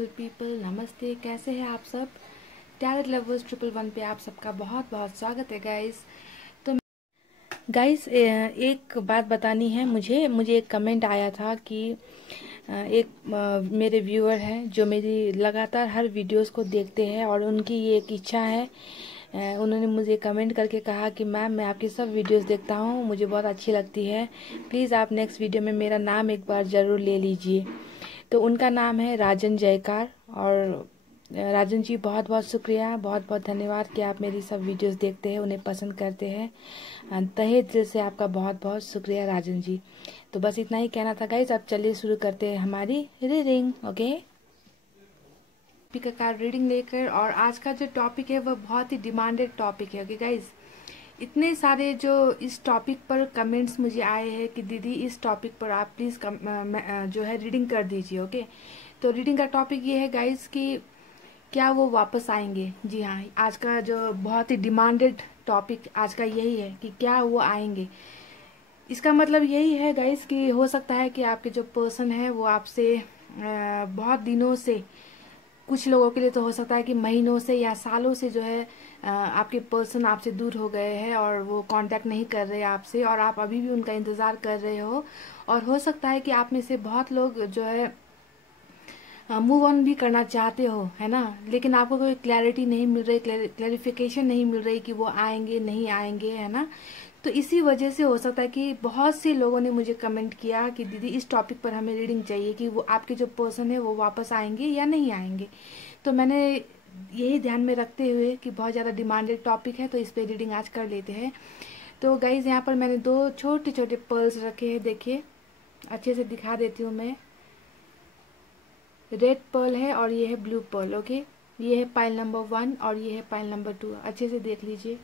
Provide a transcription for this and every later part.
Beautiful people, नमस्ते। कैसे हैं आप सब? टैलेंट लवर्स 111 पे आप सबका बहुत बहुत स्वागत है गाइस। तो गाइस एक बात बतानी है मुझे एक कमेंट आया था कि मेरे व्यूअर हैं जो मेरी लगातार हर वीडियोस को देखते हैं और उनकी ये एक इच्छा है। उन्होंने मुझे कमेंट करके कहा कि मैम मैं आपकी सब वीडियोस देखता हूँ, मुझे बहुत अच्छी लगती है, प्लीज़ आप नेक्स्ट वीडियो में मेरा नाम एक बार ज़रूर ले लीजिए। तो उनका नाम है राजन जयकार। और राजन जी बहुत बहुत शुक्रिया, बहुत बहुत धन्यवाद कि आप मेरी सब वीडियोस देखते हैं, उन्हें पसंद करते हैं। तहे दिल से आपका बहुत बहुत शुक्रिया राजन जी। तो बस इतना ही कहना था गाइज। अब चलिए शुरू करते हैं हमारी रीडिंग। ओके, का रीडिंग लेकर, और आज का जो टॉपिक है वह बहुत ही डिमांडेड टॉपिक है। ओके गाइज, इतने सारे जो इस टॉपिक पर कमेंट्स मुझे आए हैं कि दीदी इस टॉपिक पर आप प्लीज़ जो है रीडिंग कर दीजिए। ओके, तो रीडिंग का टॉपिक ये है गाइज कि क्या वो वापस आएंगे। जी हाँ, आज का जो बहुत ही डिमांडेड टॉपिक आज का यही है कि क्या वो आएंगे। इसका मतलब यही है गाइज कि हो सकता है कि आपके जो पर्सन है वो आपसे बहुत दिनों से, कुछ लोगों के लिए तो हो सकता है कि महीनों से या सालों से जो है आपके पर्सन आपसे दूर हो गए हैं और वो कांटेक्ट नहीं कर रहे आपसे, और आप अभी भी उनका इंतजार कर रहे हो। और हो सकता है कि आप में से बहुत लोग जो है मूव ऑन भी करना चाहते हो, है ना, लेकिन आपको कोई क्लैरिटी नहीं मिल रही, क्लैरिफिकेशन नहीं मिल रही कि वो आएंगे नहीं आएंगे, है ना। तो इसी वजह से हो सकता है कि बहुत से लोगों ने मुझे कमेंट किया कि दीदी इस टॉपिक पर हमें रीडिंग चाहिए कि वो आपके जो पर्सन है वो वापस आएंगे या नहीं आएंगे। तो मैंने यही ध्यान में रखते हुए कि बहुत ज़्यादा डिमांडेड टॉपिक है तो इस पर रीडिंग आज कर लेते हैं। तो गाइज यहाँ पर मैंने दो छोटे छोटे पर्ल्स रखे हैं, देखिए अच्छे से दिखा देती हूँ मैं। रेड पर्ल है और ये है ब्लू पर्ल। ओके, ये है पाइल नंबर 1 और ये है पाइल नंबर 2, अच्छे से देख लीजिए।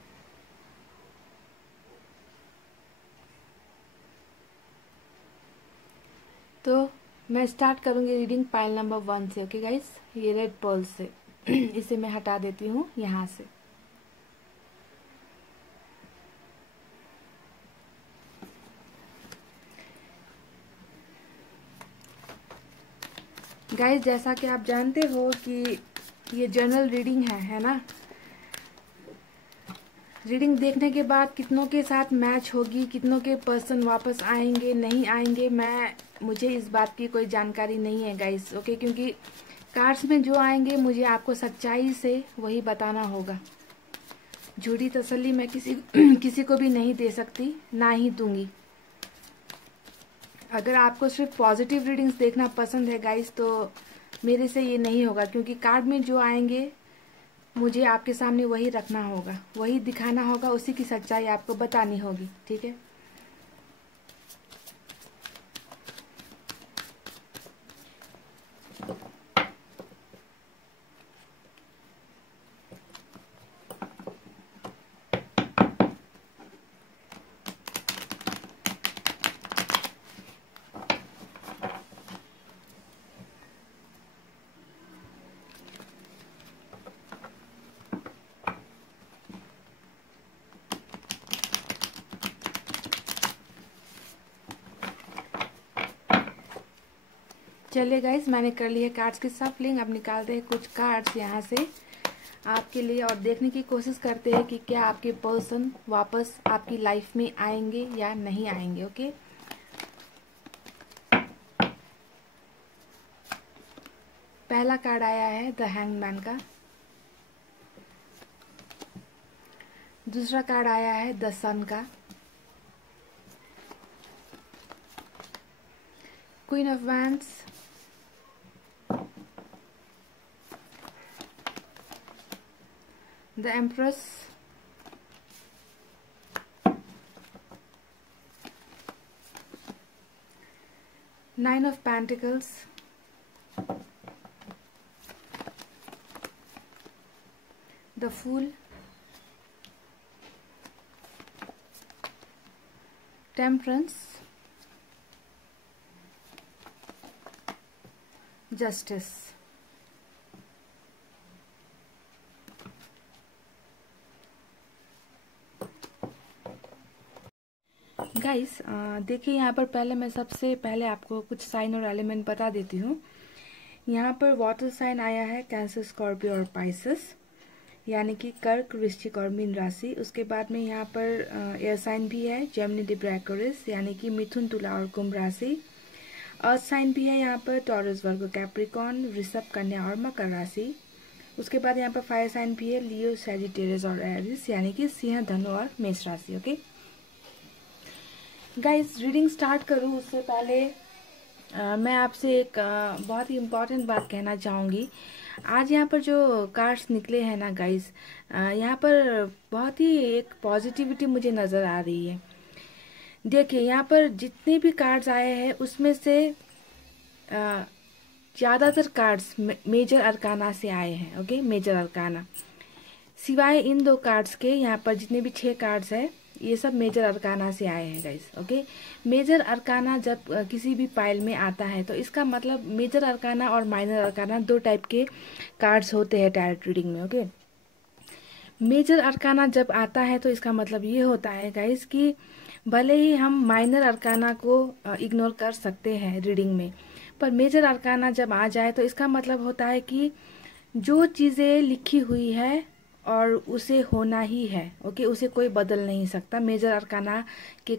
तो मैं स्टार्ट करूंगी रीडिंग पाइल नंबर 1 से। ओके गाइस, ये रेड पर्ल से इसे मैं हटा देती हूँ यहाँ से। गाइस जैसा कि आप जानते हो कि ये जनरल रीडिंग है ना। रीडिंग देखने के बाद कितनों के साथ मैच होगी, कितनों के पर्सन वापस आएंगे नहीं आएंगे, मुझे इस बात की कोई जानकारी नहीं है गाइस। ओके, क्योंकि कार्ड्स में जो आएंगे मुझे आपको सच्चाई से वही बताना होगा। झूठी तसल्ली मैं किसी को भी नहीं दे सकती, ना ही दूंगी। अगर आपको सिर्फ पॉजिटिव रीडिंग्स देखना पसंद है गाइस तो मेरे से ये नहीं होगा, क्योंकि कार्ड में जो आएंगे मुझे आपके सामने वही रखना होगा, वही दिखाना होगा, उसी की सच्चाई आपको बतानी होगी, ठीक है। चलिए गाइस, मैंने कर ली है कार्ड्स की सफलिंग। अब निकालते हैं कुछ कार्ड्स यहाँ से आपके लिए और देखने की कोशिश करते हैं कि क्या आपके पर्सन वापस आपकी लाइफ में आएंगे या नहीं आएंगे। ओके, पहला कार्ड आया है द हैंगमैन का। दूसरा कार्ड आया है द सन का। Queen of wands, the Empress, Nine of Pentacles, the Fool, Temperance, Justice। Guys देखिए यहाँ पर पहले मैं सबसे पहले आपको कुछ साइन और एलिमेंट बता देती हूँ यहाँ पर वाटर साइन आया है कैंसर, स्कॉर्पियो और पाइसेस, यानी कि कर्क, वृश्चिक और मीन राशि। उसके बाद में यहाँ पर एयर साइन भी है जेमिनी, लिब्रा, एक्वेरियस, यानी कि मिथुन, तुला और कुंभ राशि। अर्थ साइन भी है यहाँ पर टॉरस, वर्गो, कैप्रिकॉन, वृषभ, कन्या और मकर राशि। उसके बाद यहाँ पर फायर साइन भी है लियो, सैजिटेरियस और एरिस, यानी कि सिंह, धनु और मेष राशि। ओके गाइस, रीडिंग स्टार्ट करूँ उससे पहले मैं आपसे एक बहुत ही इम्पॉर्टेंट बात कहना चाहूँगी। आज यहाँ पर जो कार्ड्स निकले हैं ना गाइस, यहाँ पर बहुत ही एक पॉजिटिविटी मुझे नज़र आ रही है। देखिए यहाँ पर जितने भी कार्ड्स आए हैं उसमें से ज़्यादातर कार्ड्स मेजर अरकाना से आए हैं। ओके, मेजर अरकाना सिवाय इन 2 कार्ड्स के, यहाँ पर जितने भी 6 कार्ड्स हैं ये सब मेजर अरकाना से आए हैं गाइस। ओके, मेजर अरकाना जब किसी भी पाइल में आता है तो इसका मतलब मेजर अरकाना और माइनर अरकाना 2 टाइप के कार्ड्स होते हैं टैरोट रीडिंग में। ओके, मेजर अरकाना जब आता है तो इसका मतलब ये होता है गाइस कि भले ही हम माइनर अरकाना को इग्नोर कर सकते हैं रीडिंग में, पर मेजर अरकाना जब आ जाए तो इसका मतलब होता है कि जो चीज़ें लिखी हुई है और उसे होना ही है। ओके, उसे कोई बदल नहीं सकता। मेजर अरकाना के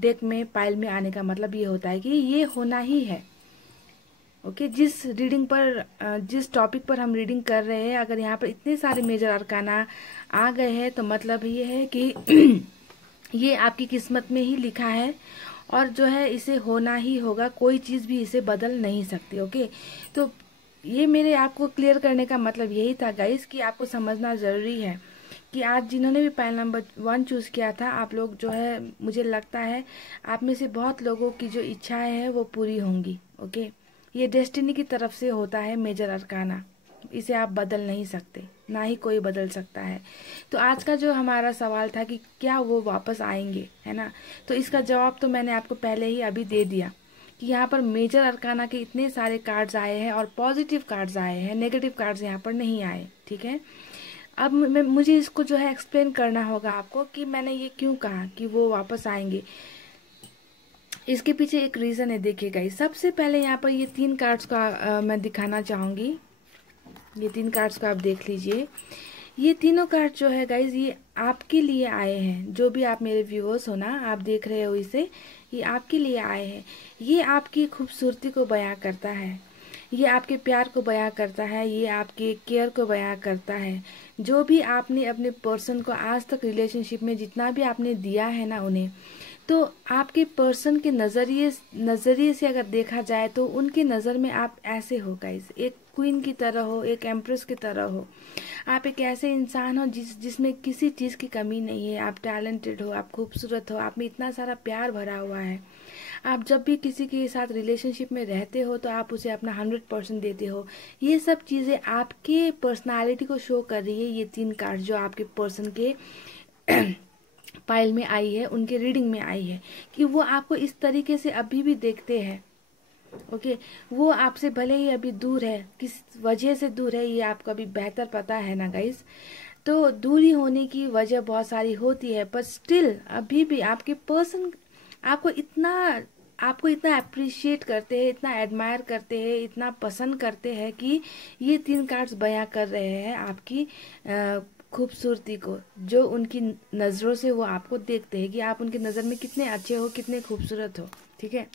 डेक में, पाइल में आने का मतलब ये होता है कि ये होना ही है। ओके, जिस रीडिंग पर, जिस टॉपिक पर हम रीडिंग कर रहे हैं, अगर यहाँ पर इतने सारे मेजर अरकाना आ गए हैं तो मतलब ये है कि ये आपकी किस्मत में ही लिखा है और जो है इसे होना ही होगा, कोई चीज़ भी इसे बदल नहीं सकती। ओके, तो ये मेरे आपको क्लियर करने का मतलब यही था गाइस कि आपको समझना ज़रूरी है कि आज जिन्होंने भी पाइल नंबर 1 चूज़ किया था, आप लोग जो है, मुझे लगता है आप में से बहुत लोगों की जो इच्छाएं हैं वो पूरी होंगी। ओके, ये डेस्टिनी की तरफ से होता है मेजर अरकाना, इसे आप बदल नहीं सकते, ना ही कोई बदल सकता है। तो आज का जो हमारा सवाल था कि क्या वो वापस आएंगे, है ना, तो इसका जवाब तो मैंने आपको पहले ही अभी दे दिया कि यहाँ पर मेजर अरकाना के इतने सारे कार्ड्स आए हैं और पॉजिटिव कार्ड्स आए हैं, नेगेटिव कार्ड्स यहाँ पर नहीं आए। ठीक है, अब मुझे इसको जो है एक्सप्लेन करना होगा आपको कि मैंने ये क्यों कहा कि वो वापस आएंगे। इसके पीछे एक रीज़न है। देखिएगा, सबसे पहले यहाँ पर ये 3 कार्ड्स का मैं दिखाना चाहूँगी। ये 3 कार्ड्स को आप देख लीजिए। ये तीनों कार्ड जो है गाइज, ये आपके लिए आए हैं। जो भी आप मेरे व्यूअर्स हो ना, आप देख रहे हो इसे, ये आपके लिए आए हैं। ये आपकी खूबसूरती को बयां करता है, ये आपके प्यार को बयां करता है, ये आपके केयर को बयां करता है। जो भी आपने अपने पर्सन को आज तक रिलेशनशिप में जितना भी आपने दिया है ना उन्हें, तो आपके पर्सन के नज़रिए से अगर देखा जाए तो उनकी नज़र में आप ऐसे हो गाइस, एक क्वीन की तरह हो, एक एम्प्रेस की तरह हो। आप एक ऐसे इंसान हो जिसमें किसी चीज़ की कमी नहीं है। आप टैलेंटेड हो, आप खूबसूरत हो, आप में इतना सारा प्यार भरा हुआ है। आप जब भी किसी के साथ रिलेशनशिप में रहते हो तो आप उसे अपना 100% देते हो। ये सब चीज़ें आपके पर्सनालिटी को शो कर रही है। ये 3 कार्ड जो आपके पर्सन के पाइल में आई है, उनके रीडिंग में आई है, कि वो आपको इस तरीके से अभी भी देखते हैं। ओके, वो आपसे भले ही अभी दूर है, किस वजह से दूर है ये आपको अभी बेहतर पता है ना गाइस। तो दूरी होने की वजह बहुत सारी होती है, पर स्टिल अभी भी आपके पर्सन आपको इतना अप्रिशिएट करते हैं, इतना एडमायर करते हैं, इतना पसंद करते हैं कि ये 3 कार्ड्स बयां कर रहे हैं आपकी खूबसूरती को, जो उनकी नज़रों से वो आपको देखते हैं कि आप उनकी नज़र में कितने अच्छे हो, कितने खूबसूरत हो। ठीक है,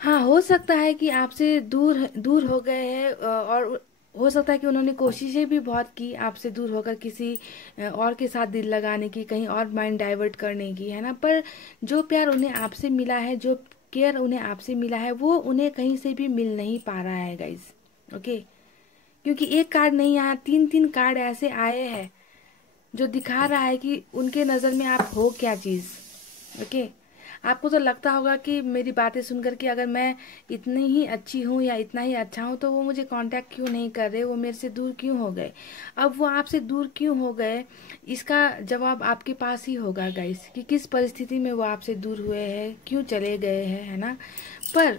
हाँ, हो सकता है कि आपसे दूर हो गए हैं और हो सकता है कि उन्होंने कोशिशें भी बहुत की आपसे दूर होकर किसी और के साथ दिल लगाने की, कहीं और माइंड डाइवर्ट करने की, है ना, पर जो प्यार उन्हें आपसे मिला है, जो केयर उन्हें आपसे मिला है, वो उन्हें कहीं से भी मिल नहीं पा रहा है गाइज। ओके, क्योंकि एक कार्ड नहीं आया, 3 कार्ड ऐसे आए हैं जो दिखा रहा है कि उनके नज़र में आप हो क्या चीज़। ओके, आपको तो लगता होगा कि मेरी बातें सुनकर कि अगर मैं इतनी ही अच्छी हूँ या इतना ही अच्छा हूँ तो वो मुझे कांटेक्ट क्यों नहीं कर रहे, वो मेरे से दूर क्यों हो गए। अब वो आपसे दूर क्यों हो गए, इसका जवाब आपके पास ही होगा गाइस, कि किस परिस्थिति में वो आपसे दूर हुए हैं, क्यों चले गए हैं, है ना। पर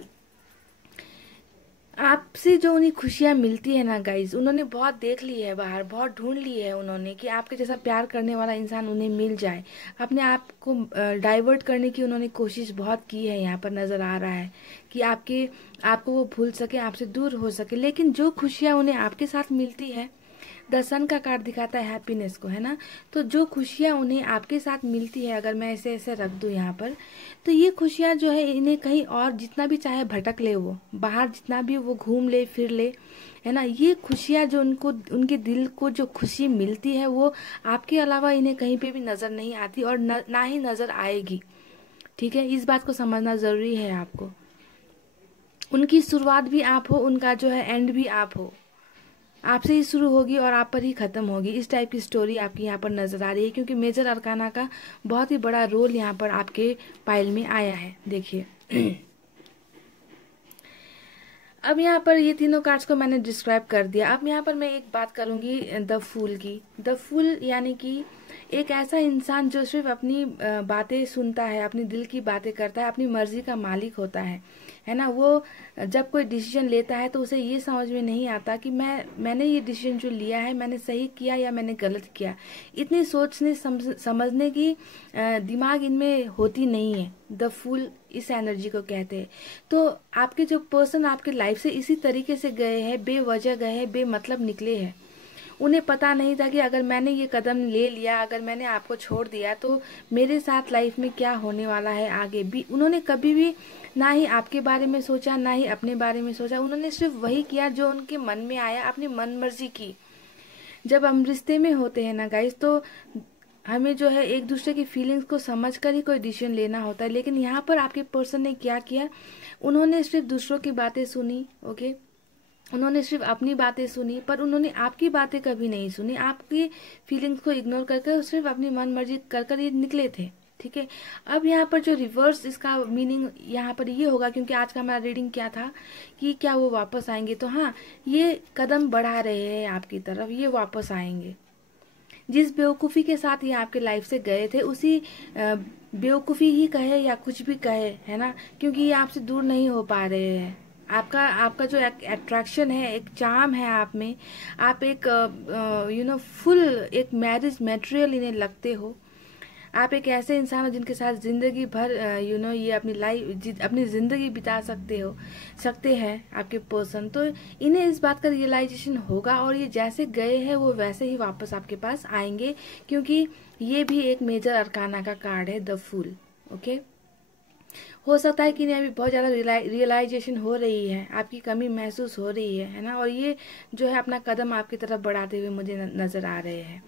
आपसे जो उन्हें खुशियाँ मिलती है ना गाइज, उन्होंने बहुत देख ली है बाहर, बहुत ढूंढ ली है उन्होंने कि आपके जैसा प्यार करने वाला इंसान उन्हें मिल जाए। अपने आप को डाइवर्ट करने की उन्होंने कोशिश बहुत की है, यहाँ पर नजर आ रहा है कि आपको वो भूल सके, आपसे दूर हो सके। लेकिन जो खुशियाँ उन्हें आपके साथ मिलती है, द सन का कार्ड दिखाता है हैप्पीनेस को, है ना। तो जो खुशियाँ उन्हें आपके साथ मिलती है, अगर मैं ऐसे ऐसे रख दूं यहाँ पर, तो ये खुशियाँ जो है इन्हें कहीं और जितना भी चाहे भटक ले, वो बाहर जितना भी वो घूम ले फिर ले, है ना, ये खुशियाँ जो उनको, उनके दिल को जो खुशी मिलती है, वो आपके अलावा इन्हें कहीं पे भी नजर नहीं आती और ना ही नजर आएगी। ठीक है, इस बात को समझना जरूरी है आपको। उनकी शुरुआत भी आप हो, उनका जो है एंड भी आप हो। आपसे ही शुरू होगी और आप पर ही खत्म होगी, इस टाइप की स्टोरी आपकी यहाँ पर नजर आ रही है, क्योंकि मेजर अरकाना का बहुत ही बड़ा रोल यहाँ पर आपके पाइल में आया है। देखिए अब यहाँ पर ये तीनों कार्ड्स को मैंने डिस्क्राइब कर दिया। अब यहाँ पर मैं एक बात करूंगी द फूल की। द फूल यानी कि एक ऐसा इंसान जो सिर्फ अपनी बातें सुनता है, अपनी दिल की बातें करता है, अपनी मर्जी का मालिक होता है ना। वो जब कोई डिसीजन लेता है तो उसे ये समझ में नहीं आता कि मैंने ये डिसीजन जो लिया है, मैंने सही किया या मैंने गलत किया। इतनी सोचने समझने की दिमाग इनमें होती नहीं है। द फूल इस एनर्जी को कहते हैं। तो आपके जो पर्सन आपके लाइफ से इसी तरीके से गए हैं, बेवजह गए हैं, बेमतलब निकले हैं। उन्हें पता नहीं था कि अगर मैंने ये कदम ले लिया, अगर मैंने आपको छोड़ दिया, तो मेरे साथ लाइफ में क्या होने वाला है आगे भी। उन्होंने कभी भी ना ही आपके बारे में सोचा, ना ही अपने बारे में सोचा। उन्होंने सिर्फ वही किया जो उनके मन में आया, अपनी मन मर्जी की। जब हम रिश्ते में होते हैं ना गाइस, तो हमें जो है एक दूसरे की फीलिंग्स को समझकर ही कोई डिसीजन लेना होता है। लेकिन यहाँ पर आपके पर्सन ने क्या किया, उन्होंने सिर्फ दूसरों की बातें सुनी। ओके, उन्होंने सिर्फ अपनी बातें सुनी, पर उन्होंने आपकी बातें कभी नहीं सुनी। आपकी फीलिंग्स को इग्नोर करके सिर्फ अपनी मन मर्जी कर ये निकले थे। ठीक है, अब यहाँ पर जो रिवर्स इसका मीनिंग यहाँ पर ये होगा, क्योंकि आज का हमारा रीडिंग क्या था कि क्या वो वापस आएंगे, तो हाँ, ये कदम बढ़ा रहे हैं आपकी तरफ, ये वापस आएंगे। जिस बेवकूफ़ी के साथ ये आपके लाइफ से गए थे, उसी बेवकूफ़ी ही कहे या कुछ भी कहे, है ना, क्योंकि ये आपसे दूर नहीं हो पा रहे हैं। आपका आपका जो अट्रैक्शन है, एक चार्म है आप में, आप एक फुल एक मैरिज मटेरियल इन्हें लगते हो। आप एक ऐसे इंसान हो जिनके साथ जिंदगी भर ये अपनी लाइफ, अपनी जिंदगी बिता सकते हैं आपके पर्सन। तो इन्हें इस बात का रियलाइजेशन होगा और ये जैसे गए हैं वो वैसे ही वापस आपके पास आएंगे, क्योंकि ये भी एक मेजर अरकाना का कार्ड है, द फूल। ओके, हो सकता है कि इन्हें अभी बहुत ज्यादा रियलाइजेशन हो रही है, आपकी कमी महसूस हो रही है ना, और ये जो है अपना कदम आपकी तरफ बढ़ाते हुए मुझे नजर आ रहे हैं।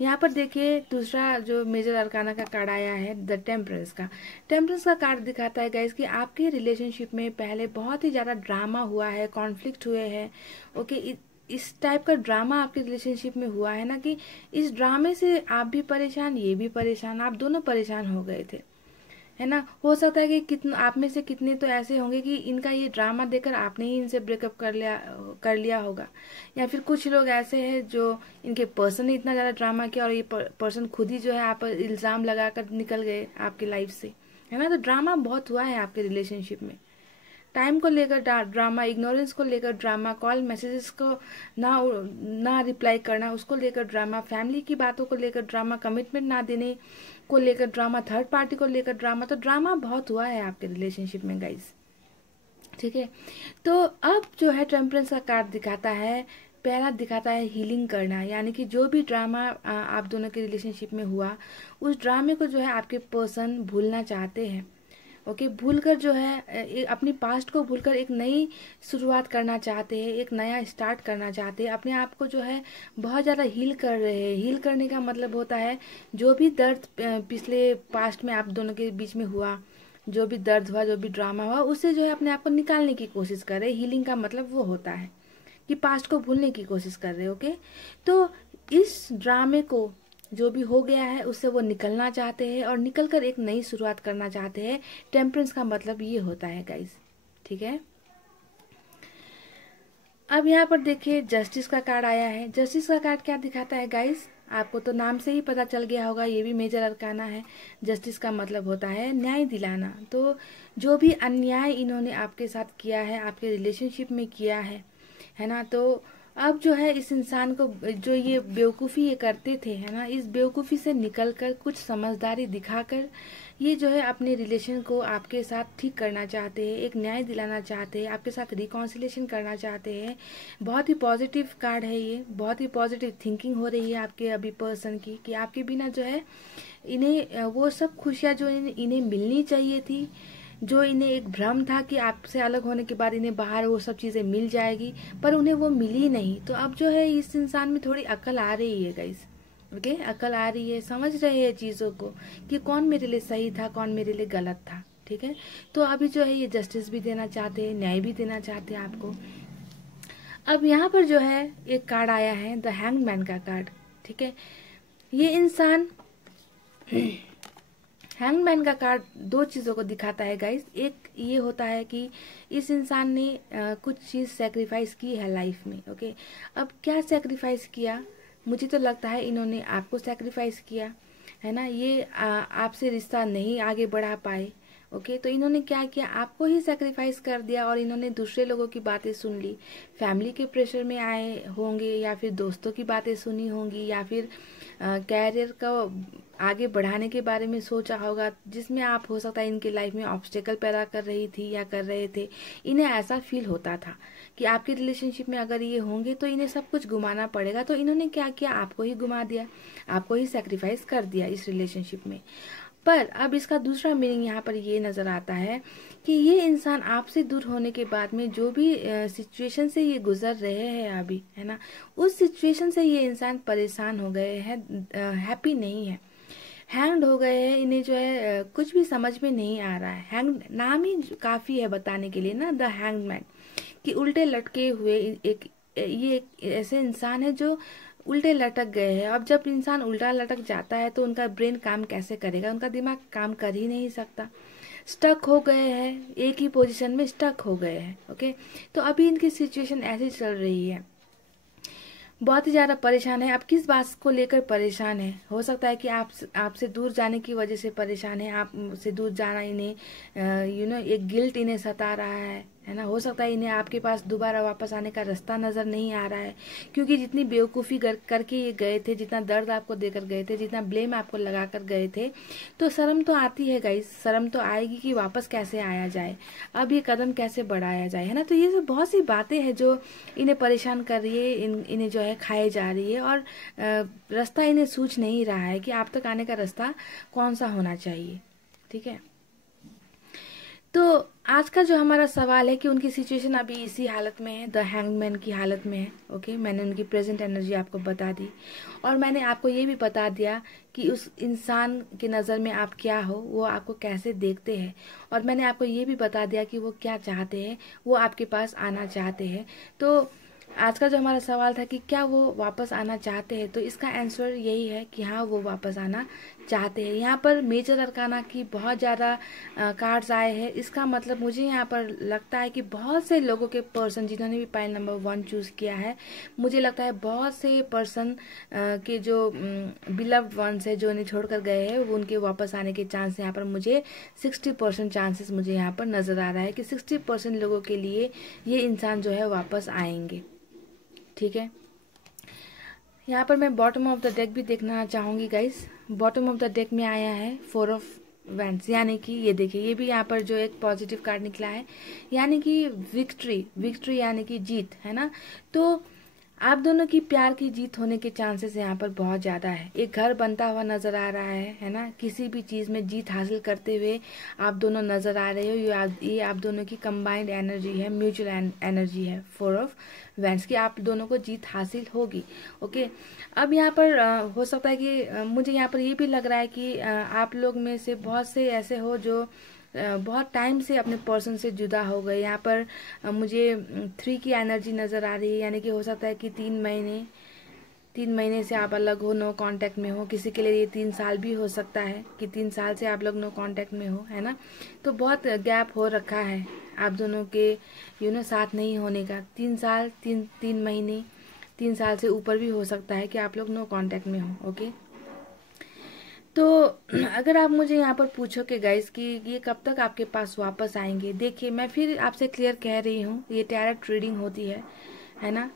यहाँ पर देखिए दूसरा जो मेजर अरकाना का कार्ड आया है, द टेम्परेंस का। टेम्परेंस का कार्ड दिखाता है गाइस कि आपके रिलेशनशिप में पहले बहुत ही ज्यादा ड्रामा हुआ है, कॉन्फ्लिक्ट हुए हैं। ओके, इस टाइप का ड्रामा आपके रिलेशनशिप में हुआ है ना, कि इस ड्रामे से आप भी परेशान, ये भी परेशान, आप दोनों परेशान हो गए थे, है ना। हो सकता है कि कितने आप में से कितने तो ऐसे होंगे कि इनका ये ड्रामा देखकर आपने ही इनसे ब्रेकअप कर लिया होगा, या फिर कुछ लोग ऐसे हैं जो इनके पर्सन ने इतना ज्यादा ड्रामा किया और ये पर्सन खुद ही जो है आप पर इल्जाम लगाकर निकल गए आपकी लाइफ से, है ना। तो ड्रामा बहुत हुआ है आपके रिलेशनशिप में। टाइम को लेकर ड्रामा, इग्नोरेंस को लेकर ड्रामा, कॉल मैसेजेस को ना रिप्लाई करना उसको लेकर ड्रामा, फैमिली की बातों को लेकर ड्रामा, कमिटमेंट ना देने को लेकर ड्रामा, थर्ड पार्टी को लेकर ड्रामा। तो ड्रामा बहुत हुआ है आपके रिलेशनशिप में गाइस। ठीक है, तो अब जो है टेम्परेंस का कार्ड दिखाता है, पहला दिखाता है हीलिंग करना, यानी कि जो भी ड्रामा आप दोनों के रिलेशनशिप में हुआ, उस ड्रामे को जो है आपके पर्सन भूलना चाहते हैं। ओके, भूलकर जो है अपनी पास्ट को भूलकर एक नई शुरुआत करना चाहते हैं, एक नया स्टार्ट करना चाहते हैं, अपने आप को जो है बहुत ज़्यादा हील कर रहे हैं। हील करने का मतलब होता है जो भी दर्द पिछले पास्ट में आप दोनों के बीच में हुआ, जो भी दर्द हुआ, जो भी ड्रामा हुआ, उससे जो है अपने आप को निकालने की कोशिश कर रहे हैं। हीलिंग का मतलब वो होता है कि पास्ट को भूलने की कोशिश कर रहे हैं। ओके, तो इस ड्रामे को जो भी हो गया है उससे वो निकलना चाहते हैं और निकलकर एक नई शुरुआत करना चाहते हैं। टेम्परेंस का मतलब ये होता है गाइस। ठीक है, अब यहाँ पर देखिए जस्टिस का कार्ड आया है। जस्टिस का कार्ड क्या दिखाता है गाइस, आपको तो नाम से ही पता चल गया होगा, ये भी मेजर अरकाना है। जस्टिस का मतलब होता है न्याय दिलाना। तो जो भी अन्याय इन्होंने आपके साथ किया है, आपके रिलेशनशिप में किया है ना, तो अब जो है इस इंसान को जो ये बेवकूफ़ी ये करते थे, है ना, इस बेवकूफ़ी से निकलकर कुछ समझदारी दिखाकर ये जो है अपने रिलेशन को आपके साथ ठीक करना चाहते हैं, एक न्याय दिलाना चाहते हैं, आपके साथ रिकॉन्सिलेशन करना चाहते हैं। बहुत ही पॉजिटिव कार्ड है ये, बहुत ही पॉजिटिव थिंकिंग हो रही है आपके अभी पर्सन की, कि आपके बिना जो है इन्हें वो सब खुशियाँ जो इन्हें मिलनी चाहिए थी, जो इन्हें एक भ्रम था कि आपसे अलग होने के बाद इन्हें बाहर वो सब चीज़ें मिल जाएगी, पर उन्हें वो मिली नहीं। तो अब जो है इस इंसान में थोड़ी अकल आ रही है गाइस, ओके, अकल आ रही है, समझ रहे हैं चीज़ों को कि कौन मेरे लिए सही था, कौन मेरे लिए गलत था। ठीक है, तो अभी जो है ये जस्टिस भी देना चाहते हैं, न्याय भी देना चाहते हैं आपको। अब यहाँ पर जो है एक कार्ड आया है, द हैंग्ड मैन का कार्ड। ठीक है, ये इंसान हैंगमैन का कार्ड दो चीज़ों को दिखाता है गाइस। एक ये होता है कि इस इंसान ने कुछ चीज़ सेक्रीफाइस की है लाइफ में, ओके। अब क्या सेक्रीफाइस किया, मुझे तो लगता है इन्होंने आपको सेक्रीफाइस किया, है ना। ये आपसे रिश्ता नहीं आगे बढ़ा पाए, ओके। तो इन्होंने क्या किया, आपको ही सेक्रीफाइस कर दिया और इन्होंने दूसरे लोगों की बातें सुन ली, फैमिली के प्रेशर में आए होंगे, या फिर दोस्तों की बातें सुनी होंगी, या फिर कैरियर का आगे बढ़ाने के बारे में सोचा होगा, जिसमें आप हो सकता है इनकी लाइफ में ऑब्स्टेकल पैदा कर रही थी या कर रहे थे। इन्हें ऐसा फील होता था कि आपके रिलेशनशिप में अगर ये होंगे तो इन्हें सब कुछ गुमाना पड़ेगा। तो इन्होंने क्या किया, आपको ही गुमा दिया, आपको ही सेक्रीफाइस कर दिया इस रिलेशनशिप में। पर अब इसका दूसरा मीनिंग यहाँ पर ये नजर आता है कि ये इंसान आपसे दूर होने के बाद में जो भी सिचुएशन से ये गुजर रहे हैं अभी, है ना, उस सिचुएशन से ये इंसान परेशान हो गए हैं, हैप्पी नहीं है, हैंग्ड हो गए हैं। इन्हें जो है कुछ भी समझ में नहीं आ रहा है। हैंग नाम ही काफी है बताने के लिए ना, द हैंग्ड मैन, कि उल्टे लटके हुए ये एक ऐसे इंसान है जो उल्टे लटक गए हैं। अब जब इंसान उल्टा लटक जाता है तो उनका ब्रेन काम कैसे करेगा, उनका दिमाग काम कर ही नहीं सकता, स्टक हो गए हैं, एक ही पोजीशन में स्टक हो गए हैं, ओके। तो अभी इनकी सिचुएशन ऐसी चल रही है, बहुत ही ज़्यादा परेशान है। आप किस बात को लेकर परेशान है, हो सकता है कि आपसे दूर जाने की वजह से परेशान है, आपसे दूर जाना इन्हें एक गिल्ट इन्हें सता रहा है ना। हो सकता है इन्हें आपके पास दोबारा वापस आने का रास्ता नज़र नहीं आ रहा है, क्योंकि जितनी बेवकूफ़ी करके ये गए थे, जितना दर्द आपको देकर गए थे, जितना ब्लेम आपको लगा कर गए थे, तो शर्म तो आती है गाइस, शर्म तो आएगी कि वापस कैसे आया जाए, अब ये कदम कैसे बढ़ाया जाए, है ना। तो ये सब बहुत सी बातें हैं जो इन्हें परेशान कर रही है, इन्हें जो है खाए जा रही है, और रास्ता इन्हें सूझ नहीं रहा है कि आप तक आने का रास्ता कौन सा होना चाहिए। ठीक है, तो आज का जो हमारा सवाल है कि उनकी सिचुएशन अभी इसी हालत में है, द हैंगमैन की हालत में है, ओके। मैंने उनकी प्रेजेंट एनर्जी आपको बता दी, और मैंने आपको ये भी बता दिया कि उस इंसान की नज़र में आप क्या हो, वो आपको कैसे देखते हैं, और मैंने आपको ये भी बता दिया कि वो क्या चाहते हैं, वो आपके पास आना चाहते हैं। तो आज का जो हमारा सवाल था कि क्या वो वापस आना चाहते हैं, तो इसका आंसर यही है कि हाँ, वो वापस आना चाहते हैं। यहाँ पर मेजर अरकाना की बहुत ज़्यादा कार्ड्स आए हैं, इसका मतलब मुझे यहाँ पर लगता है कि बहुत से लोगों के पर्सन जिन्होंने भी पाइल नंबर 1 चूज़ किया है, मुझे लगता है बहुत से पर्सन के जो बिलव्ड वंस है जो इन्हें छोड़कर गए हैं, वो उनके वापस आने के चांस यहाँ पर मुझे 60% चांसेस मुझे यहाँ पर नज़र आ रहा है कि 60% लोगों के लिए ये इंसान जो है वापस आएंगे। ठीक है, यहाँ पर मैं बॉटम ऑफ द डेक भी देखना चाहूंगी guys. Bottom of the deck में आया है 4 ऑफ वैंड्स, यानी कि ये देखिए, ये भी यहाँ पर जो एक पॉजिटिव कार्ड निकला है, यानी कि विक्ट्री यानी कि जीत, है ना। तो आप दोनों की प्यार की जीत होने के चांसेस यहाँ पर बहुत ज़्यादा है। एक घर बनता हुआ नज़र आ रहा है ना, किसी भी चीज़ में जीत हासिल करते हुए आप दोनों नज़र आ रहे हो। ये आप दोनों की कंबाइंड एनर्जी है, म्यूचुअल एनर्जी है 4 ऑफ वैंड्स की, आप दोनों को जीत हासिल होगी, ओके। अब यहाँ पर हो सकता है कि मुझे यहाँ पर ये भी लग रहा है कि आप लोग में से बहुत से ऐसे हो जो बहुत टाइम से अपने पर्सन से जुदा हो गए। यहाँ पर मुझे 3 की एनर्जी नज़र आ रही है, यानी कि हो सकता है कि 3 महीने से आप अलग हो, नो कांटेक्ट में हो। किसी के लिए ये 3 साल भी हो सकता है कि 3 साल से आप लोग नो कांटेक्ट में हो, है ना। तो बहुत गैप हो रखा है आप दोनों के साथ नहीं होने का, 3 साल 3 महीने 3 साल से ऊपर भी हो सकता है कि आप लोग नो कांटेक्ट में हो। ओके, तो अगर आप मुझे यहाँ पर पूछोगे गाइस कि ये कब तक आपके पास वापस आएंगे, देखिए मैं फिर आपसे क्लियर कह रही हूँ, ये टैरोट रीडिंग होती है ना।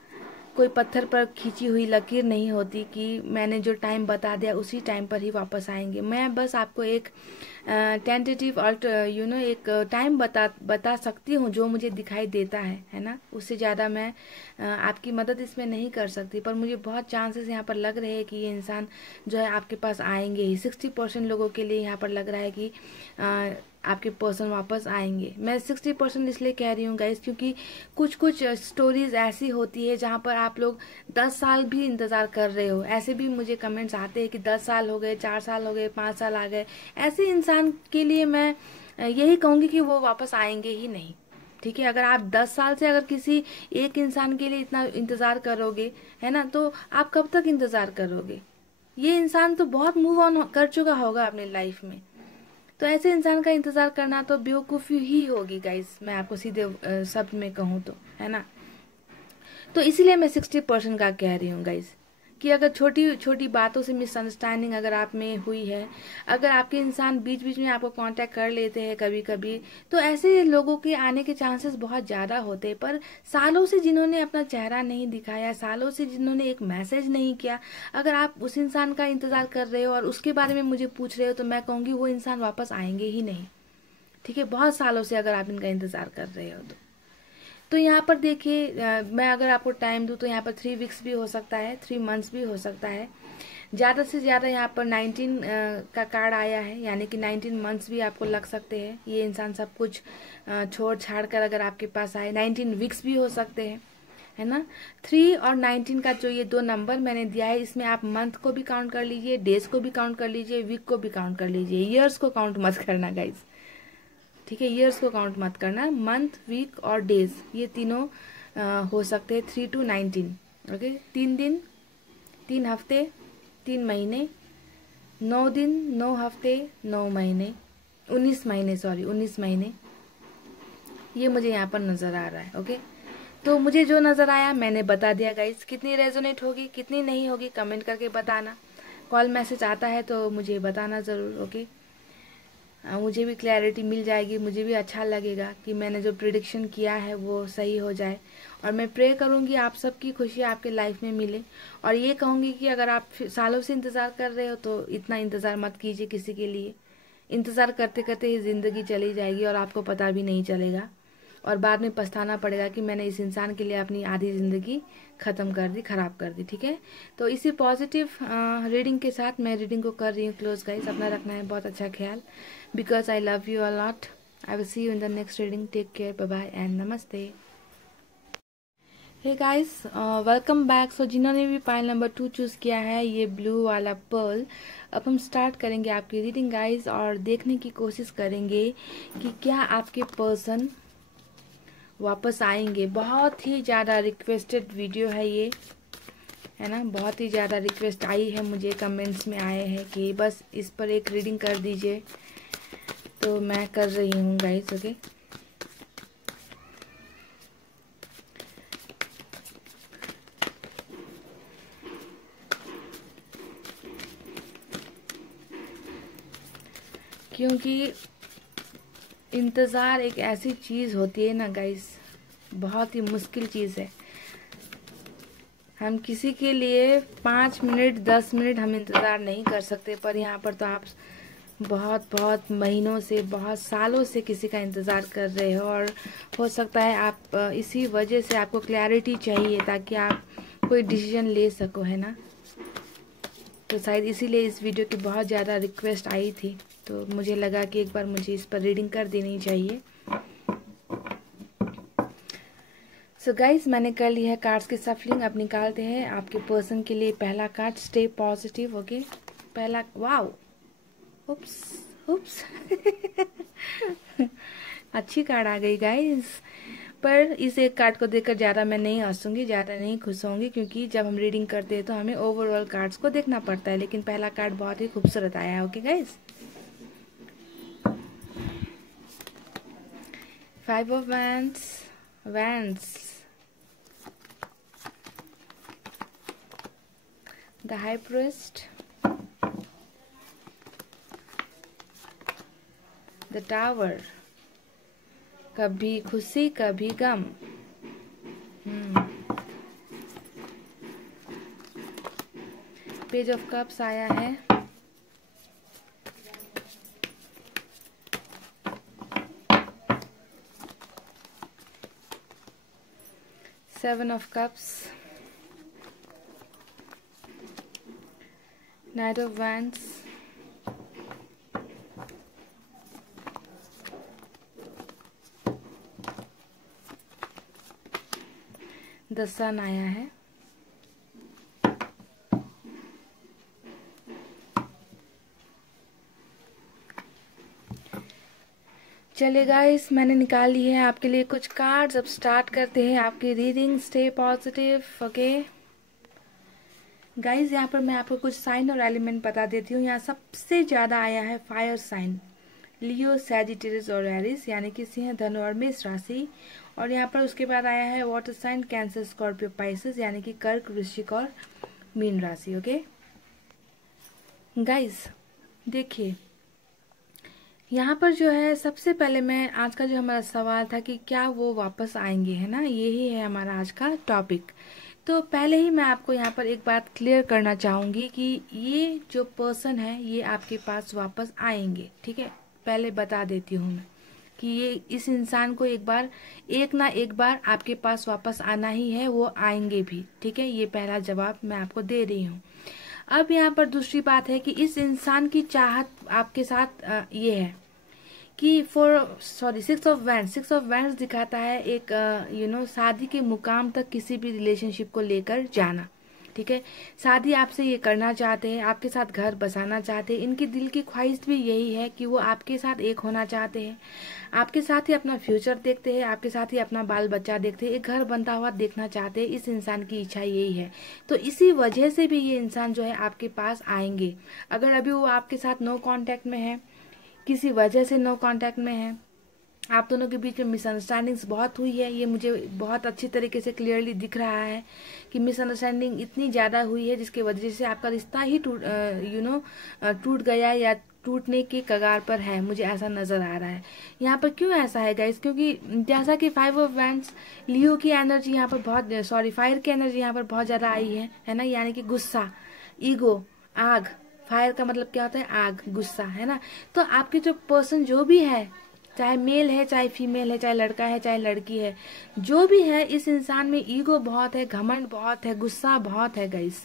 कोई पत्थर पर खींची हुई लकीर नहीं होती कि मैंने जो टाइम बता दिया उसी टाइम पर ही वापस आएंगे। मैं बस आपको एक टेंटेटिव एक टाइम बता सकती हूँ जो मुझे दिखाई देता है ना। उससे ज़्यादा मैं आपकी मदद इसमें नहीं कर सकती, पर मुझे बहुत चांसेस यहाँ पर लग रहे हैं कि ये इंसान जो है आपके पास आएंगे ही। 60% लोगों के लिए यहाँ पर लग रहा है कि आपके पर्सन वापस आएंगे। मैं 60% इसलिए कह रही हूँ गाइस, क्योंकि कुछ कुछ स्टोरीज ऐसी होती है जहाँ पर आप लोग 10 साल भी इंतज़ार कर रहे हो। ऐसे भी मुझे कमेंट्स आते हैं कि 10 साल हो गए, 4 साल हो गए, 5 साल आ गए। ऐसे इंसान के लिए मैं यही कहूँगी कि वो वापस आएंगे ही नहीं। ठीक है, अगर आप 10 साल से अगर किसी एक इंसान के लिए इतना इंतज़ार करोगे, है ना, तो आप कब तक इंतज़ार करोगे। ये इंसान तो बहुत मूव ऑन कर चुका होगा अपनी लाइफ में, तो ऐसे इंसान का इंतजार करना तो बेवकूफ़ी ही होगी गाइस, मैं आपको सीधे शब्द में कहूँ तो, है ना। तो इसीलिए मैं 60% का कह रही हूँ गाइस, कि अगर छोटी छोटी बातों से मिसअंडरस्टैंडिंग अगर आप में हुई है, अगर आपके इंसान बीच बीच में आपको कांटेक्ट कर लेते हैं कभी कभी, तो ऐसे लोगों के आने के चांसेस बहुत ज़्यादा होते हैं। पर सालों से जिन्होंने अपना चेहरा नहीं दिखाया, सालों से जिन्होंने एक मैसेज नहीं किया, अगर आप उस इंसान का इंतज़ार कर रहे हो और उसके बारे में मुझे पूछ रहे हो, तो मैं कहूँगी वो इंसान वापस आएंगे ही नहीं। ठीक है, बहुत सालों से अगर आप इनका इंतज़ार कर रहे हो तो यहाँ पर देखिए, मैं अगर आपको टाइम दूँ तो यहाँ पर 3 वीक्स भी हो सकता है, 3 मंथ्स भी हो सकता है। ज़्यादा से ज़्यादा यहाँ पर 19 का कार्ड आया है, यानी कि 19 मंथ्स भी आपको लग सकते हैं। ये इंसान सब कुछ छोड़ छाड़ कर अगर आपके पास आए, 19 वीक्स भी हो सकते हैं, है ना। 3 और 19 का जो ये 2 नंबर मैंने दिया है, इसमें आप मंथ को भी काउंट कर लीजिए, डेज को भी काउंट कर लीजिए, वीक को भी काउंट कर लीजिए, ईयर्स को काउंट मत करना गाइज। ठीक है, ईयर्स को काउंट मत करना, मंथ, वीक और डेज ये तीनों हो सकते हैं 3 to 19। ओके, 3 दिन, 3 हफ्ते, 3 महीने, 9 दिन, 9 हफ्ते, 9 महीने, 19 महीने, सॉरी 19 महीने, ये मुझे यहाँ पर नज़र आ रहा है। ओके, तो मुझे जो नज़र आया मैंने बता दिया गाइस। कितनी रेजोनेट होगी कितनी नहीं होगी कमेंट करके बताना। कॉल मैसेज आता है तो मुझे बताना ज़रूर। ओके, मुझे भी क्लैरिटी मिल जाएगी, मुझे भी अच्छा लगेगा कि मैंने जो प्रिडिक्शन किया है वो सही हो जाए। और मैं प्रे करूँगी आप सबकी खुशी आपके लाइफ में मिले। और ये कहूँगी कि अगर आप सालों से इंतज़ार कर रहे हो तो इतना इंतज़ार मत कीजिए किसी के लिए। इंतज़ार करते करते ही ज़िंदगी चली जाएगी और आपको पता भी नहीं चलेगा, और बाद में पछताना पड़ेगा कि मैंने इस इंसान के लिए अपनी आधी ज़िंदगी ख़त्म कर दी, ख़राब कर दी। ठीक है, तो इसी पॉजिटिव रीडिंग के साथ मैं रीडिंग को कर रही हूँ क्लोज गाइस। अपना रखना है बहुत अच्छा ख्याल, because I love you a lot. I will see you in the next reading. Take care, bye bye and नमस्ते। Hey guys, welcome back. So जिन्होंने भी पाइल नंबर 2 चूज़ किया है, ये ब्लू वाला पर्ल, अब हम स्टार्ट करेंगे आपकी रीडिंग गाइस, और देखने की कोशिश करेंगे कि क्या आपके पर्सन वापस आएंगे। बहुत ही ज़्यादा रिक्वेस्टेड वीडियो है ये, है ना। बहुत ही ज़्यादा रिक्वेस्ट आई है मुझे, कमेंट्स में आए हैं कि बस इस पर एक रीडिंग कर दीजिए, तो मैं कर रही हूँ गाइस। ओके, क्योंकि इंतज़ार एक ऐसी चीज़ होती है ना गाइस, बहुत ही मुश्किल चीज़ है। हम किसी के लिए 5 मिनट 10 मिनट हम इंतज़ार नहीं कर सकते, पर यहाँ पर तो आप बहुत बहुत महीनों से, बहुत सालों से किसी का इंतज़ार कर रहे हो। और हो सकता है आप इसी वजह से आपको क्लैरिटी चाहिए ताकि आप कोई डिसीजन ले सको, है ना। तो शायद इसीलिए इस वीडियो की बहुत ज़्यादा रिक्वेस्ट आई थी, तो मुझे लगा कि एक बार मुझे इस पर रीडिंग कर देनी चाहिए। सो गाइस, मैंने कर ली है कार्ड्स की सफलिंग। अब निकालते हैं आपके पर्सन के लिए पहला कार्ड, स्टे पॉजिटिव। ओके, पहला, वाओ, उप्स उप्स अच्छी कार्ड आ गई गाइस। पर इस एक कार्ड को देखकर ज़्यादा मैं नहीं हंसूंगी, ज़्यादा नहीं खुश होंगी, क्योंकि जब हम रीडिंग करते हैं तो हमें ओवरऑल कार्ड्स को देखना पड़ता है। लेकिन पहला कार्ड बहुत ही खूबसूरत आया है। Okay guys, 5 of Wands, the high priest, the tower, कभी खुशी कभी गम। पेज ऑफ कप्स आया है, seven of cups, knight of wands, the sun आया है, चलिए गाइस, मैंने निकाल ली है आपके लिए कुछ कार्ड्स। अब स्टार्ट करते हैं आपकी reading. Stay positive, okay guys. यहाँ पर मैं आपको कुछ साइन और एलिमेंट बता देती हूँ। यहाँ सबसे ज्यादा आया है फायर साइन, लियो, सैजिटेरियस और एरिस, यानी कि सिंह, धनु और मेष राशि। और यहाँ पर उसके बाद आया है water sign, Cancer, Scorpio, Pisces, यानी कि कर्क, वृश्चिक और मीन राशि। ओके गाइस, देखिए यहाँ पर जो है सबसे पहले मैं आज का जो हमारा सवाल था कि क्या वो वापस आएंगे, है ना, यही है हमारा आज का टॉपिक। तो पहले ही मैं आपको यहाँ पर एक बात क्लियर करना चाहूंगी कि ये जो पर्सन है ये आपके पास वापस आएंगे, ठीक है। पहले बता देती हूँ मैं कि ये इस इंसान को एक ना एक बार आपके पास वापस आना ही है, वो आएंगे भी, ठीक है। ये पहला जवाब मैं आपको दे रही हूँ। अब यहाँ पर दूसरी बात है कि इस इंसान की चाहत आपके साथ ये है कि सिक्स ऑफ वैंड्स दिखाता है एक शादी के मुकाम तक किसी भी रिलेशनशिप को लेकर जाना, ठीक है। शादी आपसे ये करना चाहते हैं, आपके साथ घर बसाना चाहते हैं। इनकी दिल की ख्वाहिश भी यही है कि वो आपके साथ एक होना चाहते हैं, आपके साथ ही अपना फ्यूचर देखते हैं, आपके साथ ही अपना बाल बच्चा देखते हैं, एक घर बनता हुआ देखना चाहते हैं। इस इंसान की इच्छा यही है। तो इसी वजह से भी ये इंसान जो है आपके पास आएंगे। अगर अभी वो आपके साथ नो कांटेक्ट में है, किसी वजह से नो कांटेक्ट में है, आप दोनों के बीच में मिसअंडरस्टैंडिंग्स बहुत हुई है, ये मुझे बहुत अच्छी तरीके से क्लियरली दिख रहा है कि मिसअंडरस्टैंडिंग इतनी ज्यादा हुई है जिसकी वजह से आपका रिश्ता ही टूट गया या टूटने के कगार पर है, मुझे ऐसा नजर आ रहा है। यहाँ पर क्यों ऐसा है गाइस, क्योंकि जैसा कि फाइव ऑफ वैंड्स, लियो की एनर्जी यहाँ पर फायर की एनर्जी यहाँ पर बहुत ज्यादा आई है ना, यानी कि गुस्सा, ईगो, आग। फायर का मतलब क्या होता है, आग, गुस्सा, है ना। तो आपके जो पर्सन जो भी है, चाहे मेल है चाहे फीमेल है, चाहे लड़का है चाहे लड़की है, जो भी है, इस इंसान में ईगो बहुत है, घमंड बहुत है, गुस्सा बहुत है गाइस।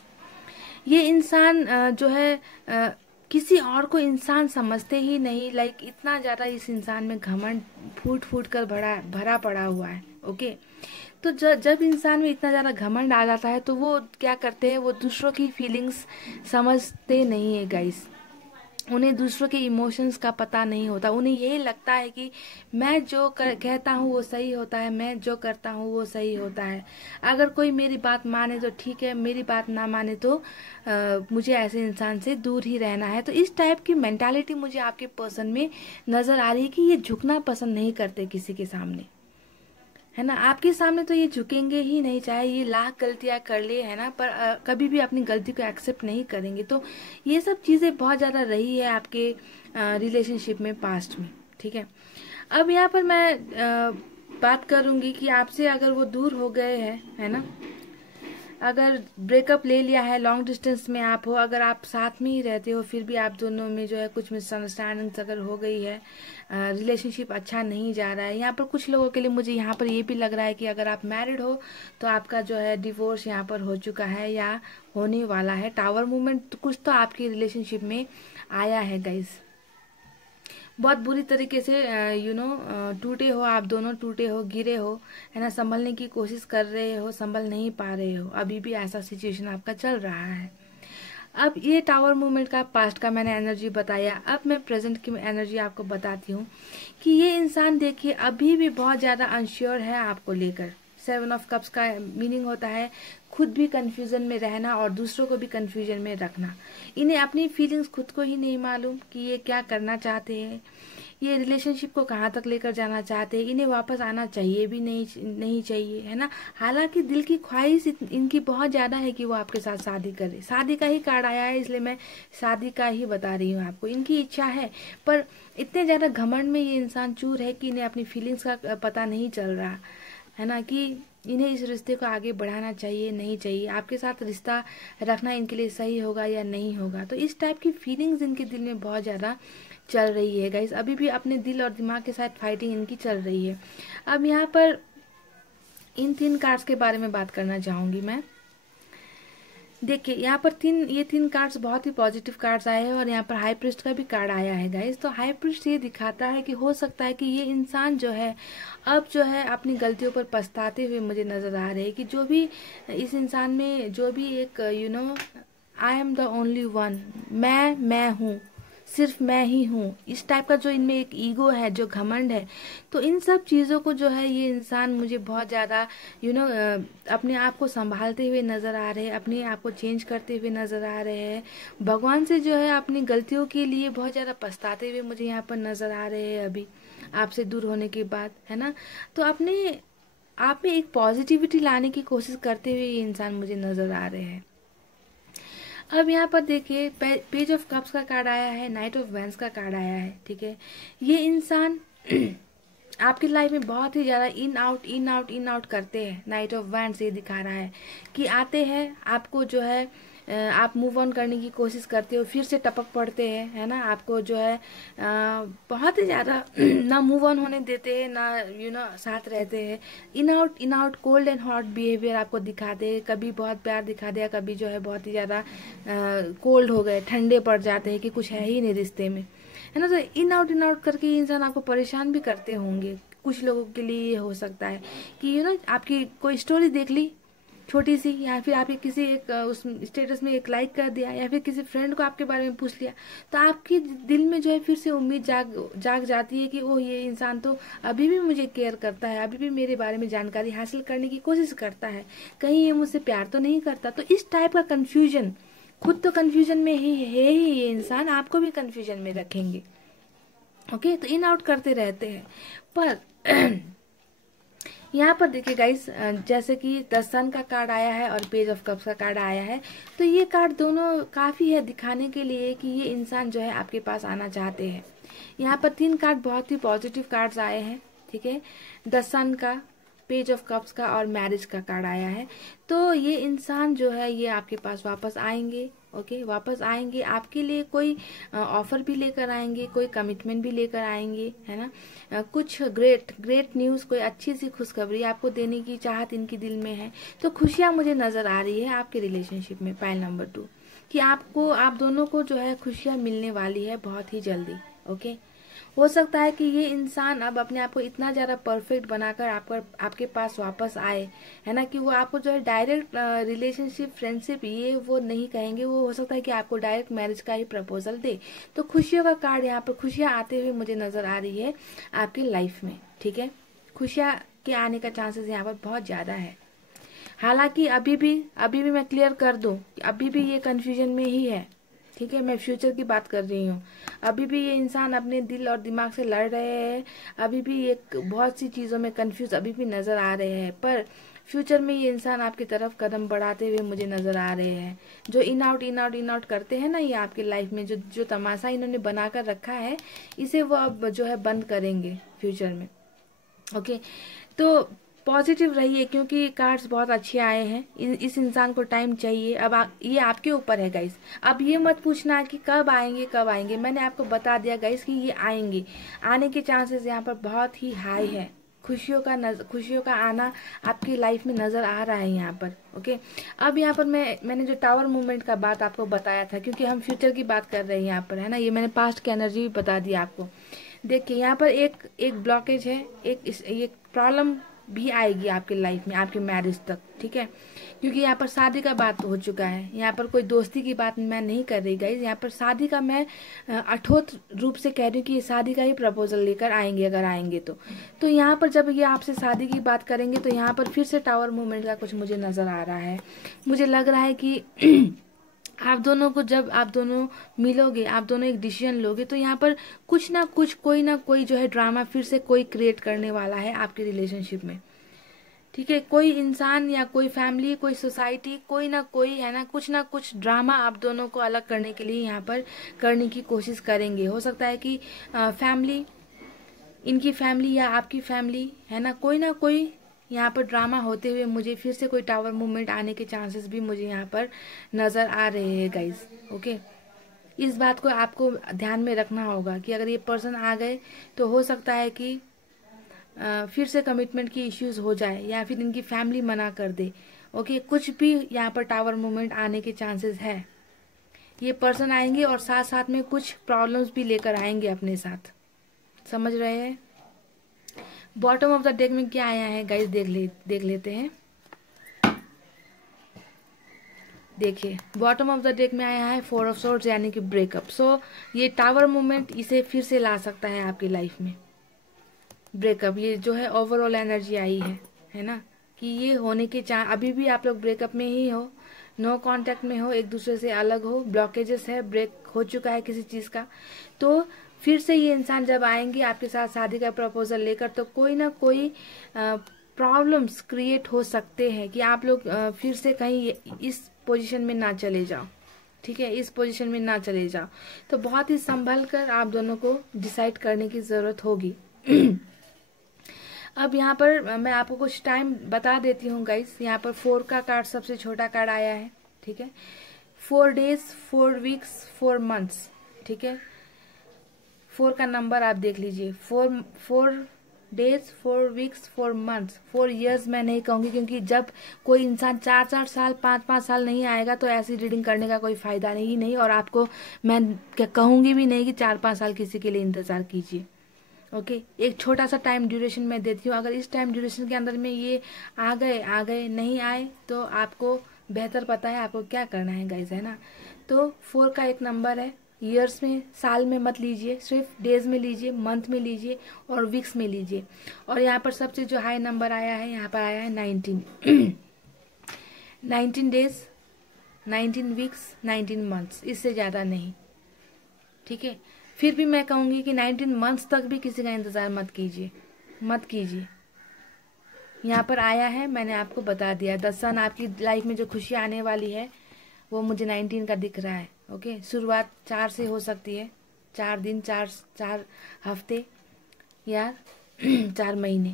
ये इंसान जो है किसी और को इंसान समझते ही नहीं, लाइक इतना ज्यादा इस इंसान में घमंड फूट फूट कर भरा पड़ा हुआ है। ओके, तो जब इंसान में इतना ज्यादा घमंड आ जाता है तो वो क्या करते हैं, वो दूसरों की फीलिंग्स समझते नहीं है गाइस। उन्हें दूसरों के इमोशंस का पता नहीं होता। उन्हें यही लगता है कि मैं जो कहता हूँ वो सही होता है, मैं जो करता हूँ वो सही होता है। अगर कोई मेरी बात माने तो ठीक है, मेरी बात ना माने तो मुझे ऐसे इंसान से दूर ही रहना है। तो इस टाइप की मेंटालिटी मुझे आपके पर्सन में नजर आ रही है कि ये झुकना पसंद नहीं करते किसी के सामने, है ना। आपके सामने तो ये झुकेंगे ही नहीं, चाहे ये लाख गलतियां कर ले, है ना, पर कभी भी अपनी गलती को एक्सेप्ट नहीं करेंगे। तो ये सब चीजें बहुत ज्यादा रही है आपके रिलेशनशिप में पास्ट में, ठीक है। अब यहाँ पर मैं बात करूंगी कि आपसे अगर वो दूर हो गए हैं, है ना, अगर ब्रेकअप ले लिया है, लॉन्ग डिस्टेंस में आप हो, अगर आप साथ में ही रहते हो फिर भी आप दोनों में जो है कुछ मिसअंडरस्टैंडिंग्स अगर हो गई है, रिलेशनशिप अच्छा नहीं जा रहा है। यहाँ पर कुछ लोगों के लिए मुझे यहाँ पर ये भी लग रहा है कि अगर आप मैरिड हो तो आपका जो है डिवोर्स यहाँ पर हो चुका है या होने वाला है। टावर मूवमेंट कुछ तो आपकी रिलेशनशिप में आया है गाइस। बहुत बुरी तरीके से टूटे हो, आप दोनों टूटे हो, गिरे हो, है ना, संभलने की कोशिश कर रहे हो, संभल नहीं पा रहे हो, अभी भी ऐसा सिचुएशन आपका चल रहा है। अब ये टावर मूवमेंट का पास्ट का मैंने एनर्जी बताया, अब मैं प्रेजेंट की एनर्जी आपको बताती हूँ कि ये इंसान देखिए अभी भी बहुत ज्यादा अनश्योर है आपको लेकर। सेवन ऑफ कप्स का मीनिंग होता है खुद भी कंफ्यूजन में रहना और दूसरों को भी कंफ्यूजन में रखना। इन्हें अपनी फीलिंग्स खुद को ही नहीं मालूम कि ये क्या करना चाहते हैं। ये रिलेशनशिप को कहाँ तक लेकर जाना चाहते हैं, इन्हें वापस आना चाहिए भी नहीं चाहिए, है ना। हालांकि दिल की ख्वाहिश इनकी बहुत ज़्यादा है कि वो आपके साथ शादी करे। शादी का ही कार्ड आया है, इसलिए मैं शादी का ही बता रही हूँ आपको। इनकी इच्छा है, पर इतने ज़्यादा घमंड में ये इंसान चूर है कि इन्हें अपनी फीलिंग्स का पता नहीं चल रहा है ना, कि इन्हें इस रिश्ते को आगे बढ़ाना चाहिए नहीं चाहिए, आपके साथ रिश्ता रखना इनके लिए सही होगा या नहीं होगा। तो इस टाइप की फीलिंग्स इनके दिल में बहुत ज़्यादा चल रही है गाइस। अभी भी अपने दिल और दिमाग के साथ फाइटिंग इनकी चल रही है। अब यहाँ पर इन 3 कार्ड्स के बारे में बात करना चाहूँगी मैं। देखिए यहाँ पर ये 3 कार्ड्स बहुत ही पॉजिटिव कार्ड्स आए हैं, और यहाँ पर हाई प्रिस्ट का भी कार्ड आया है गाइस। तो हाई प्रिस्ट ये दिखाता है कि हो सकता है कि ये इंसान जो है अब जो है अपनी गलतियों पर पछताते हुए मुझे नजर आ रहे हैं, कि जो भी इस इंसान में जो भी एक I am the only one, मैं हूँ, सिर्फ मैं ही हूँ, इस टाइप का जो इनमें एक ईगो है, जो घमंड है, तो इन सब चीज़ों को जो है ये इंसान मुझे बहुत ज़्यादा अपने आप को संभालते हुए नज़र आ रहे हैं, अपने आप को चेंज करते हुए नज़र आ रहे हैं, भगवान से जो है अपनी गलतियों के लिए बहुत ज़्यादा पछताते हुए मुझे यहाँ पर नज़र आ रहे हैं अभी आपसे दूर होने के बाद, है ना। तो अपने आप में एक पॉजिटिविटी लाने की कोशिश करते हुए ये इंसान मुझे नज़र आ रहे हैं। अब यहाँ पर देखिए पेज ऑफ कप्स का कार्ड आया है, नाइट ऑफ वैंस का कार्ड आया है, ठीक है। ये इंसान आपकी लाइफ में बहुत ही ज़्यादा इन आउट करते हैं। नाइट ऑफ वैंस ये दिखा रहा है कि आते हैं, आपको जो है आप मूव ऑन करने की कोशिश करते हो, फिर से टपक पड़ते हैं, है ना। आपको जो है बहुत ही ज़्यादा ना मूव ऑन होने देते हैं, ना साथ रहते हैं। In out cold and hot behaviour आपको दिखाते हैं, कभी बहुत प्यार दिखा दिया, कभी जो है बहुत ही ज़्यादा कोल्ड हो गए, ठंडे पड़ जाते हैं कि कुछ है ही नहीं रिश्ते में, है ना। तो इन आउट करके इंसान आपको परेशान भी करते होंगे। कुछ लोगों के लिए ये हो सकता है कि आपकी कोई स्टोरी देख ली छोटी सी, या फिर आपके किसी एक उस स्टेटस में एक लाइक कर दिया, या फिर किसी फ्रेंड को आपके बारे में पूछ लिया, तो आपके दिल में जो है फिर से उम्मीद जाग जाती है कि ओह ये इंसान तो अभी भी मुझे केयर करता है, अभी भी मेरे बारे में जानकारी हासिल करने की कोशिश करता है, कहीं ये मुझसे प्यार तो नहीं करता। तो इस टाइप का कंफ्यूजन, खुद तो कंफ्यूजन में ही है ही ये इंसान, आपको भी कंफ्यूजन में रखेंगे। ओके, तो इन आउट करते रहते हैं। पर यहाँ पर देखिए गाइस, जैसे कि द सन का कार्ड आया है और पेज ऑफ कप्स का कार्ड आया है, तो ये कार्ड दोनों काफ़ी है दिखाने के लिए कि ये इंसान जो है आपके पास आना चाहते हैं। यहाँ पर 3 कार्ड बहुत ही पॉजिटिव कार्ड्स आए हैं, ठीक है। द सन का, पेज ऑफ कप्स का और मैरिज का कार्ड आया है। तो ये इंसान जो है ये आपके पास वापस आएंगे, ओके, वापस आएंगे, आपके लिए कोई ऑफर भी लेकर आएंगे, कोई कमिटमेंट भी लेकर आएंगे, है ना। कुछ ग्रेट न्यूज़, कोई अच्छी सी खुशखबरी आपको देने की चाहत इनके दिल में है। तो खुशियाँ मुझे नज़र आ रही है आपके रिलेशनशिप में, पाइल नंबर 2, कि आप दोनों को जो है खुशियाँ मिलने वाली है बहुत ही जल्दी, ओके। हो सकता है कि ये इंसान अब अपने आप को इतना ज़्यादा परफेक्ट बनाकर आपके पास वापस आए, है ना, कि वो आपको जो है डायरेक्ट रिलेशनशिप, फ्रेंडशिप ये वो नहीं कहेंगे, वो हो सकता है कि आपको डायरेक्ट मैरिज का ही प्रपोजल दे। तो खुशियों का कार्ड यहाँ पर, खुशियाँ आते हुए मुझे नज़र आ रही है आपकी लाइफ में, ठीक है। खुशियाँ के आने का चांसेस यहाँ पर बहुत ज़्यादा है। हालांकि अभी भी मैं क्लियर कर दूं कि अभी भी ये कन्फ्यूजन में ही है, ठीक है। मैं फ्यूचर की बात कर रही हूँ। अभी भी ये इंसान अपने दिल और दिमाग से लड़ रहे हैं, अभी भी ये बहुत सी चीज़ों में कंफ्यूज अभी भी नज़र आ रहे हैं, पर फ्यूचर में ये इंसान आपकी तरफ कदम बढ़ाते हुए मुझे नज़र आ रहे हैं। जो इन आउट करते हैं ना ये आपकी लाइफ में, जो तमाशा इन्होंने बनाकर रखा है, इसे वो अब जो है बंद करेंगे फ्यूचर में, ओके। तो पॉजिटिव रहिए, क्योंकि कार्ड्स बहुत अच्छे आए हैं। इस इंसान को टाइम चाहिए। अब ये आपके ऊपर है गाइस। अब ये मत पूछना कि कब आएंगे, मैंने आपको बता दिया गाइस कि ये आएंगे। आने के चांसेस यहाँ पर बहुत ही हाई है। खुशियों का आना आपकी लाइफ में नज़र आ रहा है यहाँ पर, ओके। अब यहाँ पर मैंने जो टावर मूवमेंट का बात आपको बताया था, क्योंकि हम फ्यूचर की बात कर रहे हैं यहाँ पर, है ना। ये मैंने पास्ट की एनर्जी भी बता दी आपको। देखिए यहाँ पर एक ब्लॉकेज है, एक प्रॉब्लम भी आएगी आपके लाइफ में, आपके मैरिज तक, ठीक है। क्योंकि यहाँ पर शादी का बात हो चुका है, यहाँ पर कोई दोस्ती की बात मैं नहीं कर रही गाइस। यहाँ पर शादी का मैं अठोट रूप से कह रही हूँ कि ये शादी का ही प्रपोजल लेकर आएंगे, अगर आएंगे तो यहाँ पर जब ये आपसे शादी की बात करेंगे तो यहाँ पर फिर से टावर मूवमेंट का कुछ मुझे नज़र आ रहा है। मुझे लग रहा है कि आप दोनों को जब आप दोनों मिलोगे, आप दोनों एक डिसीजन लोगे, तो यहाँ पर कुछ ना कुछ, कोई ना कोई जो है ड्रामा फिर से कोई क्रिएट करने वाला है आपके रिलेशनशिप में। ठीक है, कोई इंसान या कोई फैमिली, कोई सोसाइटी, कोई ना कोई है ना कुछ ड्रामा आप दोनों को अलग करने के लिए यहाँ पर करने की कोशिश करेंगे। हो सकता है कि फैमिली, इनकी फैमिली या आपकी फैमिली, है ना कोई यहाँ पर ड्रामा होते हुए मुझे फिर से कोई टावर मूवमेंट आने के चांसेस भी मुझे यहाँ पर नजर आ रहे हैं गाइस। ओके, इस बात को आपको ध्यान में रखना होगा कि अगर ये पर्सन आ गए तो हो सकता है कि फिर से कमिटमेंट की इश्यूज हो जाए या फिर इनकी फैमिली मना कर दे। ओके, कुछ भी यहाँ पर टावर मूवमेंट आने के चांसेस है। ये पर्सन आएंगे और साथ साथ में कुछ प्रॉब्लम्स भी लेकर आएंगे अपने साथ, समझ रहे हैं। बॉटम ऑफ द डेक में क्या आया है गाइस, देख लेते हैं। देखिए, बॉटम ऑफ द डेक में आया है 4 ऑफ सोर्ड्स, यानी कि ब्रेकअप। सो ये टावर मूवमेंट इसे फिर से ला सकता है आपकी लाइफ में। ब्रेकअप, ये जो है ओवरऑल एनर्जी आई है ना, कि ये होने के अभी भी आप लोग ब्रेकअप में ही हो, नो कांटेक्ट में हो, एक दूसरे से अलग हो, ब्लॉकेजेस है, ब्रेक हो चुका है किसी चीज का। तो फिर से ये इंसान जब आएंगे आपके साथ शादी का प्रपोजल लेकर, तो कोई ना कोई प्रॉब्लम्स क्रिएट हो सकते हैं कि आप लोग फिर से कहीं इस पोजीशन में ना चले जाओ। ठीक है, इस पोजीशन में ना चले जाओ। तो बहुत ही संभल कर आप दोनों को डिसाइड करने की जरूरत होगी। अब यहाँ पर मैं आपको कुछ टाइम बता देती हूँ गाइस। यहाँ पर 4 का कार्ड सबसे छोटा कार्ड आया है। ठीक है, 4 days, 4 weeks, 4 months। ठीक है, 4 का नंबर आप देख लीजिए। 4 days, 4 weeks, 4 months, 4 years मैं नहीं कहूंगी, क्योंकि जब कोई इंसान 4 साल 5 साल नहीं आएगा तो ऐसी रीडिंग करने का कोई फायदा नहीं। और आपको मैं कहूंगी भी नहीं कि 4-5 साल किसी के लिए इंतजार कीजिए। ओके, एक छोटा सा टाइम ड्यूरेशन मैं देती हूँ। अगर इस टाइम ड्यूरेशन के अंदर में ये आ गए, नहीं आए तो आपको बेहतर पता है आपको क्या करना है गाइस, है ना। तो 4 का एक नंबर है। ईयर्स में, साल में मत लीजिए, सिर्फ डेज में लीजिए, मंथ में लीजिए और वीक्स में लीजिए। और यहाँ पर सबसे जो हाई नंबर आया है, यहाँ पर आया है 19। 19 डेज, 19 वीक्स, 19 मंथ्स, इससे ज्यादा नहीं। ठीक है, फिर भी मैं कहूंगी कि 19 मंथ्स तक भी किसी का इंतजार मत कीजिए। यहाँ पर आया है, मैंने आपको बता दिया। द सन, आपकी लाइफ में जो खुशी आने वाली है वो मुझे 19 का दिख रहा है। ओके, शुरुआत 4 से हो सकती है, 4 दिन, 4 हफ्ते या 4 महीने।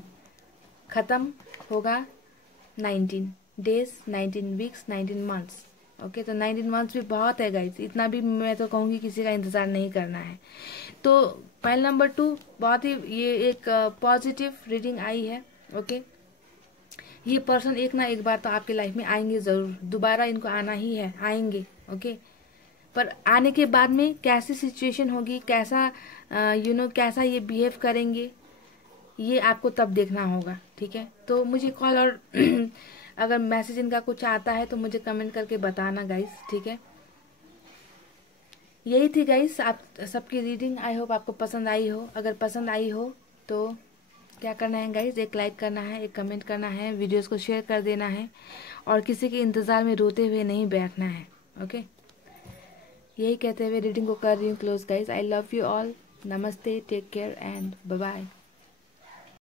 खत्म होगा 19 डेज, 19 वीक्स, 19 मंथ्स। ओके, तो 19 मंथ्स भी बहुत है गाइस। इतना भी मैं तो कहूंगी किसी का इंतजार नहीं करना है। तो पहल नंबर 2, बहुत ही ये एक पॉजिटिव रीडिंग आई है। ओके, ये पर्सन एक ना एक बार तो आपके लाइफ में आएंगे जरूर, दोबारा इनको आना ही है, आएंगे। ओके, पर आने के बाद में कैसी सिचुएशन होगी, कैसा कैसा ये बिहेव करेंगे, ये आपको तब देखना होगा। ठीक है, तो मुझे कॉल और अगर मैसेज इनका कुछ आता है तो मुझे कमेंट करके बताना गाइस। ठीक है, यही थी गाइस आप सबकी रीडिंग। आई होप आपको पसंद आई हो। अगर पसंद आई हो तो क्या करना है गाइस, एक लाइक करना है, एक कमेंट करना है, वीडियोस को शेयर कर देना है और किसी के इंतजार में रोते हुए नहीं बैठना है। ओके, यही कहते हुए रीडिंग को कर रही हूँ close guys. I love you all. नमस्ते, take care and bye bye.